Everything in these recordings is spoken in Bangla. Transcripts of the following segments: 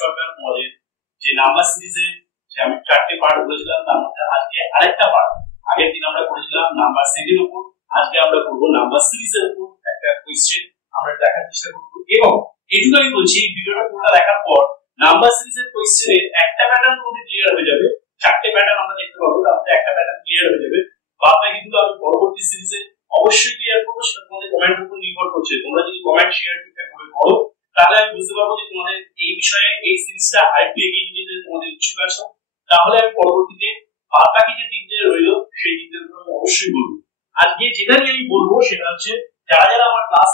সরকার তোমাদের যে নাম্বার সিরিজে যে আমি 4টে পার্ট বলেছিলাম তার মধ্যে আজকে আরেকটা পার্ট, আগের দিন আমরা করেছিলাম নাম্বার সেটের উপর, আজকে আমরা করব নাম্বার সিরিজের উপর একটা কোশ্চেন আমরা দেখার চেষ্টা করব। এবং এটুকু আমি বলছি, ভিডিওটা পুরো দেখার পর নাম্বার সিরিজের কোশ্চেনের একটা প্যাটার্ন তোমাদের ক্লিয়ার হয়ে যাবে। 4টে প্যাটার্ন আমরা দেখতে পাবো, তার মধ্যে একটা প্যাটার্ন ক্লিয়ার হয়ে যাবে। বাকি কিন্তু আমি পরবর্তী সিরিজে অবশ্যই ক্লিয়ার করবো, সেটা তোমাদের কমেন্টের উপর নির্ভর করছে। তোমরা যদি কমেন্ট শেয়ার ঠিকঠাক ভাবে করো তাহলে আমি বুঝতে পারবো যে তোমাদের এই বিষয়ে এই সিরিজটা আরেকটু এগিয়ে নিয়ে যেতে তোমাদের ইচ্ছুক আছো। তাহলে আমি পরবর্তীতে বাকি যে 3টে রইলো সেই 3টের উপর আমি অবশ্যই বলবো। আজকে যেটা নিয়ে আমি বলবো সেটা হচ্ছে, যারা যারা আমার ক্লাস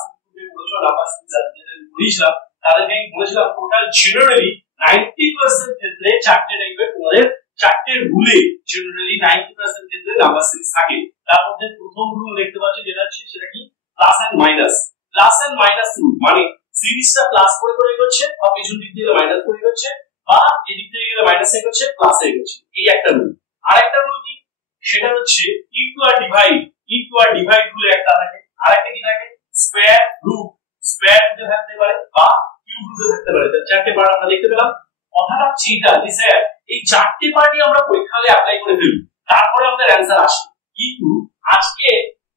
করেছো নাম্বার সিরিজ যেটা পড়িয়েছিলাম তাদেরকে আমি বলেছিলাম টোটাল জেনারেলি 90% ক্ষেত্রে 4টে টাইপের তোমাদের 4টে রুলে জেনারেলি 90% ক্ষেত্রে নাম্বার সিরিজ থাকে। তার মধ্যে প্রথম রুল দেখতে পাচ্ছ যেটা হচ্ছে, সেটা কি plus and minus. Plus and minus rule মানে সিরিজটা প্লাস করে করে এগোচ্ছে বা পেছন দিক থেকে মাইনাস করে এগোচ্ছে বা এদিক থেকে গেলে মাইনাস এগোচ্ছে প্লাস এগোচ্ছে, এই একটা রুল। আরেকটা রুল কি, সেটা হচ্ছে ইনটু আর ডিভাইড। ইনটু আর ডিভাইড রুলে একটা থাকে। আরেকটা কি থাকে, স্কয়ার রুট। স্কয়ার রুটে থাকতে পারে বা কিউব রুটে থাকতে পারে। তাহলে 4টে পার্ট আমরা দেখতে পেলাম। কথাটা হচ্ছে এটা যে স্যার এই 4টে পার্টই আমরা পরীক্ষা হলে অ্যাপ্লাই করে ফেলি, তারপরে আমাদের অ্যানসার আসে। কিন্তু আজকে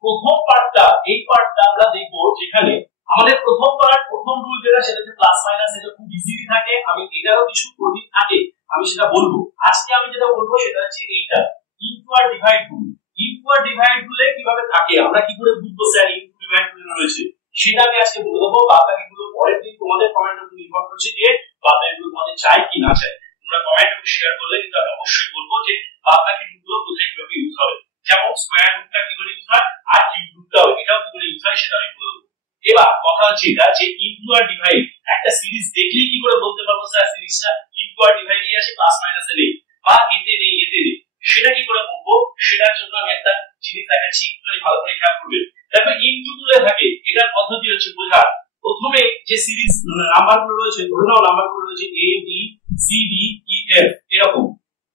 প্রথম পার্টটা, এই পার্টটা আমরা দেখবো যেখানে আমাদের প্রথম পার্ট, প্রথম রুল যেটা সেটা হচ্ছে প্লাস মাইনাস। এটা খুব ইজিলি থাকে, আমি এটারও কিছু কঠিন থাকে আমি সেটা বলবো। আজকে আমি যেটা বলবো সেটা হচ্ছে এইটা ইনটু আর ডিভাইড রুল। ইনটু আর ডিভাইড রুলে কিভাবে থাকে, আমরা কি করে বুঝবো স্যার ইনটু ডিভাইড রুল রয়েছে, সেটা আমি আজকে বলে দেবো। বাকিগুলো পরের দিন তোমাদের কমেন্টের উপর নির্ভর করছে যে বাকিগুলো তোমাদের চাই কি না চাই। তোমরা কমেন্ট করে শেয়ার করলে কিন্তু আমি অবশ্যই বলবো যে বাকিগুলো কোথায় কিভাবে ইউজ হবে। যেমন স্কয়ার রুটটা কি করে ইউজ হয় আর কিউব রুটটাও এটাও কি করে ইউজ হয় সেটা আমি বলে দেবো। এবার কথা হচ্ছে এটা যে ইনটু আর ডিভাইড একটা সিরিজ দেখলেই কি করে বলতে পারবো স্যার সিরিজটা ইনটু আর ডিভাইডই আছে, প্লাস মাইনাসে নেই বা এতে নেই এতে নেই, সেটা কি করে করবো সেটার জন্য আমি একটা জিনিস দেখাচ্ছি, একটুখানি ভালো করে খেয়াল করবে। দেখো ইনটু তুলে থাকে, এটার পদ্ধতি হচ্ছে বোঝার। প্রথমে যে সিরিজ নাম্বারগুলো রয়েছে, ধরে নাও নাম্বারগুলো রয়েছে A B C D E F এরকম।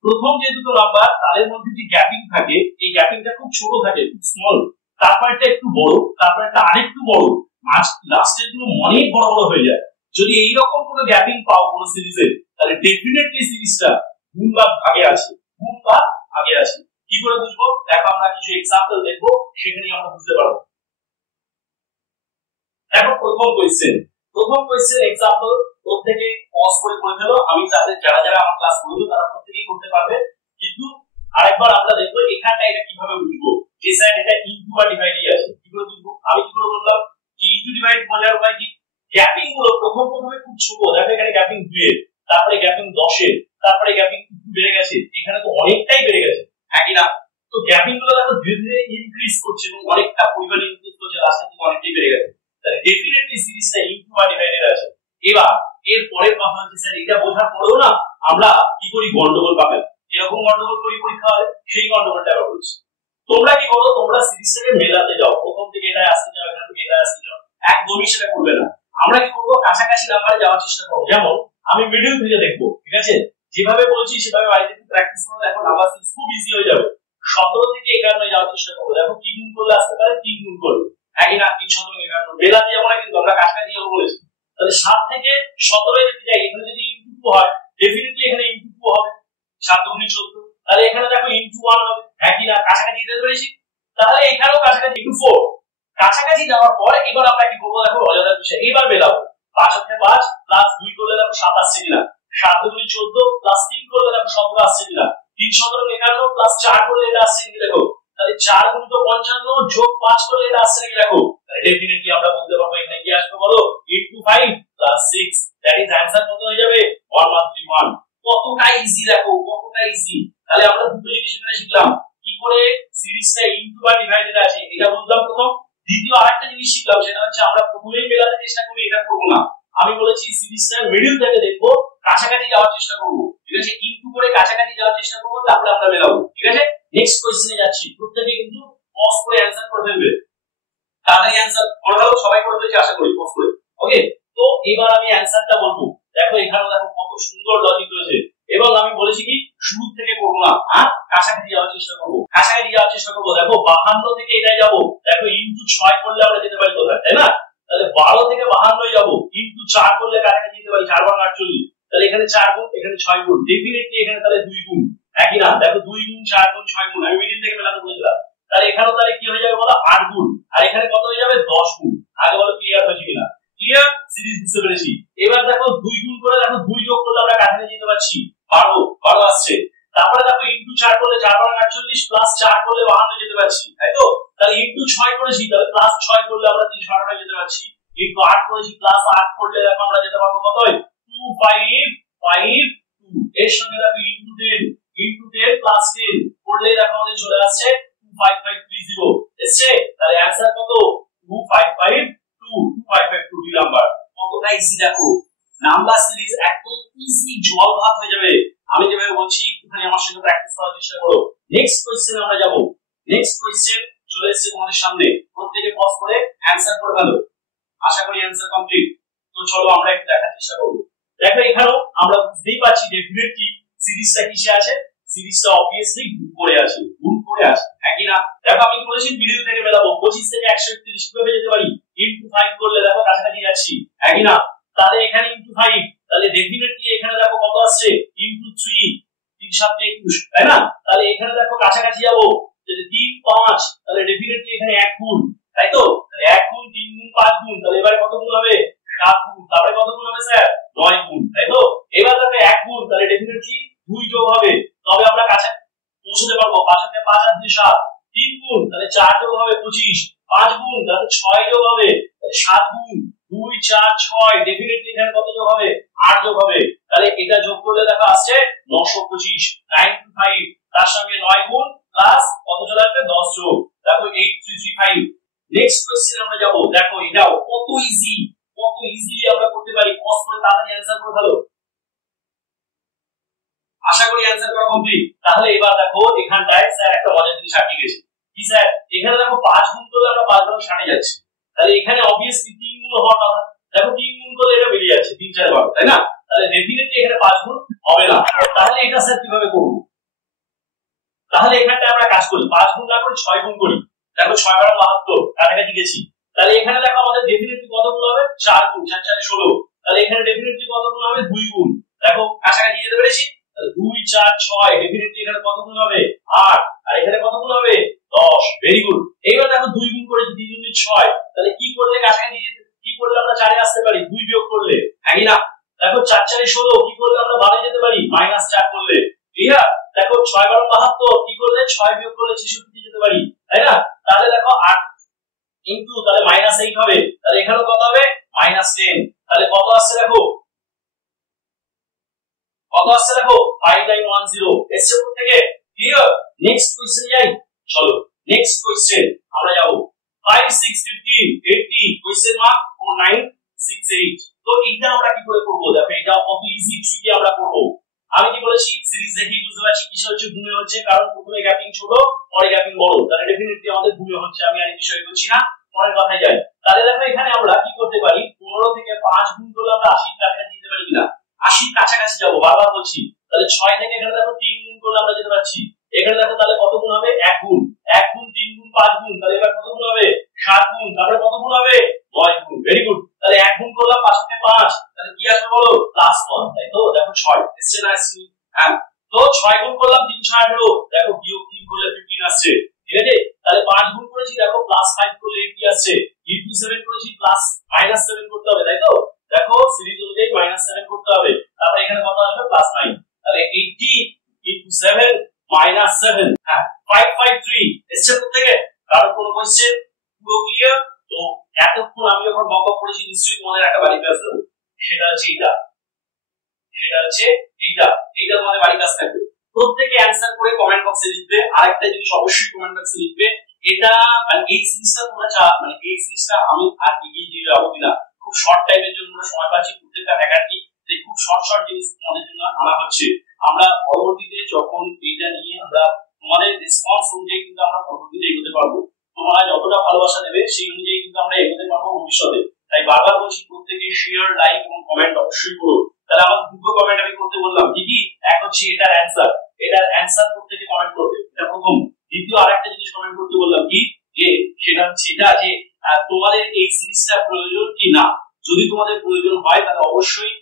প্রথম যে দুটো নাম্বার তাদের মধ্যে যে গ্যাপিং থাকে, এই গ্যাপিংটা খুব ছোট থাকে, খুব স্মল। তারপরটা একটু বড়, তারপরটা আরেকটু বড়, লাস্টের গুলো অনেক বড় বড় হয়ে যায়। যদি এইরকম কোনো গ্যাপিং পাও কোনো সিরিজে, তাহলে ডেফিনেটলি সিরিজটা গুণ বা ভাগে আছে, গুণ বা ভাগে আছে। কি করে বুঝবো, দেখো আমরা কিছু এক্সাম্পল দেখবো, সেখানে আমরা বুঝতে পারবো। দেখো প্রথম কোয়েশ্চেন এক্সাম্পল প্রত্যেকে পজ করে করে ফেলো। আমি তাদের যারা যারা আমার ক্লাস করেছো তারা প্রত্যেকেই করতে পারবে, কিন্তু আরেকবার আমরা দেখবো এখানটা এটা কিভাবে বুঝবো যে স্যার এটা ইনটু বা ডিভাইডই আছে। কি করে বুঝবো, আমি কি করে বললাম যে ইনটু ডিভাইড বোঝার উপায় কি, গ্যাপিং গুলো প্রথমে খুব ছোট, দেখো এখানে গ্যাপিং 2 এর, তারপরে গ্যাপিং 10 এর, তারপরে গ্যাপিং একটু বেড়ে গেছে, এখানে তো অনেকটাই বেড়ে গেছে, একই না? তো গ্যাপিং গুলো দেখো ধীরে ধীরে ইনক্রিজ করছে এবং অনেকটা পরিমাণে ইনক্রিজ করছে, লাস্টে থেকে অনেকটাই বেড়ে গেছে। তাহলে ডেফিনেটলি সিরিজটা ইনটু বা ডিভাইডেড আছে। এবার এর পরের কথা হচ্ছে স্যার এটা বোঝার পরেও না আমরা কি করি, গন্ডগোল পাবেন। এরকম গন্ডগোল করি পরীক্ষা হলে, সেই গন্ডগোলটা আমরা বলছি। তোমরা কি করো, তোমরা সিরিজটাকে মেলাতে যাও, প্রথম থেকে এটা আসতে যাও, এখান থেকে এটা আসতে যাও, একদমই সেটা করবে না। আমরা কি করবো, কাছাকাছি নাম্বারে যাওয়ার চেষ্টা করবো। যেমন আমি মিডল থেকে দেখবো, ঠিক আছে, যেভাবে বলছি সেভাবে বাড়িতে প্র্যাকটিস করো, দেখো নাম্বার সিরিজ খুব ইজি হয়ে যাবে। 17 থেকে 51 যাওয়ার চেষ্টা করবো। দেখো কি গুণ করলে আসতে পারে, 3 গুণ করবে, একই না? 3 17 51 মেলাতে যাবো না, কিন্তু আমরা কাছাকাছি যাবো বলেছি। তাহলে 7 থেকে 17 যদি যাই, এখানে যদি ইনটু 2 হয়, ডেফিনেটলি এখানে ইনটু 2 হবে, 7 গুণ 14। তাহলে এখানে দেখো ইনটু 1 হবে, একই না? কাছাকাছি যেতে পেরেছি। তাহলে এখানেও কাছাকাছি ইনটু 4। কাছাকাছি যাওয়ার পর এবার আমরা কি করবো, দেখো মজাদার বিষয়, এবার মেলাবো। 5 হচ্ছে 5 প্লাস 2 করলে দেখো 7 আসছে কিনা, 7 গুণ 14 প্লাস 3 করলে দেখো 17 আসছে কিনা, 3 17 51 প্লাস 4 করলে এটা আসছে কিনা দেখো, তাহলে 4 গুণ 55 যোগ 5 করলে এটা আসছে নাকি দেখো। তাহলে ডেফিনেটলি আমরা বলতে পারবো এখানে কি আসবে বলো, 8 5 প্লাস 6, দ্যাট ইজ आंसर কত হয়ে যাবে, 131। কতটা ইজি দেখো, কতটা ইজি। তাহলে আমরা দুটো জিনিস এখানে শিখলাম, কি করে সিরিজটা ইনটু বা ডিভাইডেড আছে এটা বুঝলাম প্রথম। দ্বিতীয় আরেকটা জিনিস শিখলাম, সেটা হচ্ছে আমরা প্রথমেই মেলাতে চেষ্টা করি, এটা করব না। আমি বলেছি সিরিজটা মিডল থেকে দেখবো, কাছাকাছি যাওয়ার চেষ্টা করব, ঠিক আছে, ইনটু করে কাছাকাছি যাওয়ার চেষ্টা করব, তারপরে আমরা মেলাবো, ঠিক আছে। নেক্সট কোশ্চেনে যাচ্ছি, প্রত্যেককে কিন্তু পজ করে অ্যানসার করে ফেলবে, তাড়াতাড়ি অ্যানসার করে দাও, সবাই করে ফেলেছে আশা করি, পজ করে। ওকে, তো এবার আমি অ্যানসারটা বলবো। দেখো এখানে দেখো কত সুন্দর লজিক রয়েছে, এবং আমি বলেছি কি শুরু থেকে করব না, আর কাছাকাছি যাওয়ার চেষ্টা করব, কাছাকাছি যাওয়ার চেষ্টা করব। দেখো 52 থেকে এটাই যাব, দেখো ইনটু 6 করলে আমরা যেতে পারি কোথায়, তাই না? তাহলে 12 থেকে 52 যাব, ইনটু 4 করলে কাছাকাছি যেতে পারি, 4 ভাগ 48। তাহলে এখানে 4 গুণ, এখানে 6 গুণ, ডেফিনেটলি এখানে তাহলে 2 গুণ, একই না? দেখো 2 গুণ 4 গুণ 6 গুণ, আমি মিডিল থেকে মেলাতে বলেছিলাম। তাহলে এখানেও তাহলে কি হয়ে যাবে বলো 8 গুণ, আর এখানে কত হয়ে যাবে 10 গুণ। আগে বলো ক্লিয়ার হয়েছে কিনা? ক্লিয়ার? সিরিজ বুঝতে পেরেছি। এবার দেখো 2 গুণ করে দেখো 2 যোগ করলে আমরা কাছাকাছি যেতে পারছি, 12 আসছে। তারপরে দেখো ইনটু 4 করলে 4 বার 48 প্লাস 4 করলে 52 যেতে পারছি, তাই তো? তাহলে ইনটু 6 করেছি, তাহলে প্লাস 6 করলে আমরা 358 যেতে পারছি। ইনটু 8 করেছি, প্লাস 8 করলে দেখো আমরা যেতে পারবো কত? 2552। এর সঙ্গে দেখো ইনটু 10 প্লাস 10 করলে দেখো আমাদের চলে আসছে 25530 এসছে। তাহলে অ্যানসার কত? 2552 ডি নাম্বার। কতটা ইজি দেখো, নাম্বার সিরিজ একদম ইজি জল ভাত হয়ে যাবে। আমি যেভাবে বলছি একটুখানি আমার সঙ্গে প্র্যাকটিস করার চেষ্টা করো। নেক্সট কোশ্চেনে আমরা যাব। নেক্সট কোশ্চেন চলে এসেছে তোমাদের সামনে, প্রত্যেকে পজ করে অ্যানসার করে ফেলো। আশা করি অ্যানসার কমপ্লিট। তো চলো আমরা একটু দেখার চেষ্টা করব। দেখো এখানেও আমরা বুঝতেই পারছি ডেফিনেটলি সিরিজটা কিসে আছে, সিরিজটা অবভিয়াসলি গুণ করে আছে, একই না? দেখো আমি বলেছি মিডল থেকে মেলাবো, 25 থেকে 131 কিভাবে যেতে পারি? ইনটু 5 করলে দেখো কাছাকাছি যাচ্ছি, একই না? তাহলে এখানে ইনটু 5, তাহলে ডেফিনেটলি এখানে দেখো কত আসছে? ইনটু 3, 3 7 21, তাই না? তাহলে এখানে দেখো কাছাকাছি যাবো, তাহলে 3 5, তাহলে ডেফিনেটলি এখানে 1 গুণ, তাই তো? 1 গুণ 3 গুণ 5 গুণ, তাহলে এবারে কত গুণ হবে? 7 গুণ। তারপরে কত গুণ হবে স্যার? 9 গুণ, তাই তো? এবার দেখো 1 গুণ, তাহলে ডেফিনেটলি 2 যোগ হবে, তবে আমরা কাছে পৌঁছতে পারবো। 5 থেকে 5 আর 2 7, 3 গুণ, তাহলে 4 যোগ হবে 25, 5 গুণ, তাহলে 6 যোগ হবে, তাহলে 7 গুণ, 2 4 6, ডেফিনেটলি এখানে কত যোগ হবে? 8 যোগ হবে। তাহলে এটা যোগ করলে দেখো আসছে 925, 925, তার সঙ্গে 9 গুণ প্লাস কত চলে আসবে? 10 যোগ, দেখো 8335। নেক্সট কোশ্চেন আমরা যাব। দেখো এটাও কত ইজিলি আমরা করতে পারি। পজ করে তাড়াতাড়ি অ্যানসার করে ফেলো। আশা করি অ্যানসার করা কমপ্লিট। তাহলে এবার দেখো এখানটায় স্যার একটা মজার জিনিস আটকে গেছে। কি স্যার? এখানে দেখো 5 গুণ করলে আমরা 5 ভাগ 60 যাচ্ছি, তাহলে এখানে অবভিয়াসলি 3 গুণ হওয়ার কথা। দেখো 3 গুণ করলে এটা বেরিয়ে যাচ্ছে 3 4 12, তাই না? তাহলে ডেফিনেটলি এখানে 5 গুণ হবে না। তাহলে এটা স্যার কিভাবে করব? তাহলে এখানটায় আমরা কাজ করি, 5 গুণ না করে 6 গুণ করি। দেখো 6 বার 72, কাছাকাছি গেছি। তাহলে এখানে দেখো আমাদের ডেফিনেটলি কত গুণ হবে? 4 গুণ, 4 4 16, তাহলে এখানে ডেফিনেটলি কত গুণ হবে? 2 গুণ। দেখো কাছাকাছি যেতে পেরেছি। 2 4 6, ডেফিনেটলি এখানে কত গুণ হবে? 8, আর এখানে কত গুণ হবে? 10। Very good. এইবার দেখো 2 গুণ করেছি, 3 গুণ 6, তাহলে কি করলে কাছাকাছি যেতে, কি করলে আমরা 4 এ আসতে পারি? 2 বিয়োগ করলে, একই না? দেখো 4 4 16, কি করলে আমরা 12 যেতে পারি? -4 করলে, ক্লিয়ার? দেখো 6 12 72, কি করলে 6 বিয়োগ করলে 66 যেতে পারি, তাই না? তাহলে দেখো 8 ইনটু, তাহলে -8 হবে, তাহলে এখানেও কত হবে? -10। তাহলে কত আসছে দেখো, কত আসছে দেখো? 5910 এসছে কোথা থেকে? ক্লিয়ার? নেক্সট কোশ্চেন যাই, চলো নেক্সট কোশ্চেন আমরা যাব। 5 6 15 80 কোশ্চেন মার্ক 4968। তো এটা আমরা কি করে করব? দেখো এটা কত ইজি ট্রিকে আমরা করব। আমি কি বলেছি? সিরিজ দেখেই বুঝতে পারছি কিসে হচ্ছে, গুণে হচ্ছে, কারণ প্রথমে গ্যাপিং ছোট, পরে গ্যাপিং বড়, তাহলে ডেফিনেটলি আমাদের গুণে হচ্ছে। আমি আর এই বিষয়ে বলছি না, পরের কথায় যাই। তাহলে দেখো এখানে আমরা কি করতে পারি? 15 থেকে 5 গুণ করলে আমরা 80 এর কাছাকাছি যেতে পারি কিনা? 80 এর কাছাকাছি যাব, বারবার বলছি। তাহলে 6 থেকে এখানে দেখো 3 গুণ করলে আমরা যেতে পারছি। এখানে দেখো তাহলে কত গুণ হবে? 1 গুণ, 1 গুণ 3 গুণ 5 গুণ, তাহলে এবার কত গুণ হবে? 7 গুণ, তারপরে কত গুণ হবে? 9 গুণ। Very good. তাহলে 1 গুণ করলাম 5 থেকে 5, তাহলে কি আসবে বলো? +1, তাই তো? দেখো 6 এসছে না আসছে? হ্যাঁ। তো 6 গুণ করলাম 318, দেখো বিয়োগ 3 করলে 15 আসছে, ঠিক আছে? তাহলে 5 গুণ করেছি, দেখো +5 করলে 80 আসছে। ইনটু 7 করেছি, -7 করতে হবে, তাই তো? দেখো সিরিজ অনুযায়ী -7 করতে হবে। তারপর এখানে কত আসবে? +9। তাহলে 80 ইনটু 7 -7, হ্যাঁ 553 এসছে কোথা থেকে? কারো কোনো কোশ্চেন? পুরো ক্লিয়ার? তো এতক্ষণ আমি যখন বক বক করেছি নিশ্চয়ই তোমাদের একটা বাড়ি কাজ দেবো, সেটা হচ্ছে এইটা, এইটা তোমাদের বাড়ি কাজ থাকবে। প্রত্যেকে অ্যানসার করে কমেন্ট বক্সে লিখবে। আরেকটা জিনিস অবশ্যই কমেন্ট বক্সে লিখবে, এটা মানে এই সিরিজটা তোমরা মানে এই সিরিজটা আমি আর এগিয়ে দিয়ে যাবো কিনা। খুব শর্ট টাইমের জন্য সময় পাচ্ছি, প্রত্যেকটা ফ্যাকাল্টি খুব শর্ট জিনিস তোমাদের জন্য আনা হচ্ছে। আমরা পরবর্তীতে যখন এটা নিয়ে আমরা তোমাদের রেসপন্স অনুযায়ী কিন্তু আমরা পরবর্তীতে এগোতে পারবো। তোমরা যতটা ভালোবাসা দেবে সেই অনুযায়ী কিন্তু আমরা এগোতে পারবো ভবিষ্যতে। তাই বারবার বলছি প্রত্যেকে শেয়ার, লাইক এবং কমেন্ট অবশ্যই করো। তাহলে আমার দুটো কমেন্ট আমি করতে বললাম, কি কি? এক হচ্ছে এটার অ্যানসার প্রত্যেকে কমেন্ট করবে, এটা প্রথম। দ্বিতীয় আরেকটা জিনিস কমেন্ট করতে বললাম, কি? যে সেটা হচ্ছে এটা যে তোমাদের এই সিরিজটা প্রয়োজন কি না। যদি তোমাদের প্রয়োজন হয় তাহলে অবশ্যই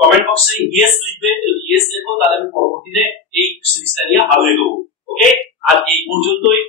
কমেন্ট বক্সে ইয়েস লিখবে, যদি ইয়েস লেখো তাহলে আমি পরবর্তীতে এই সিরিজটা নিয়ে আরো এগোবো। ওকে, আর এই পর্যন্তই।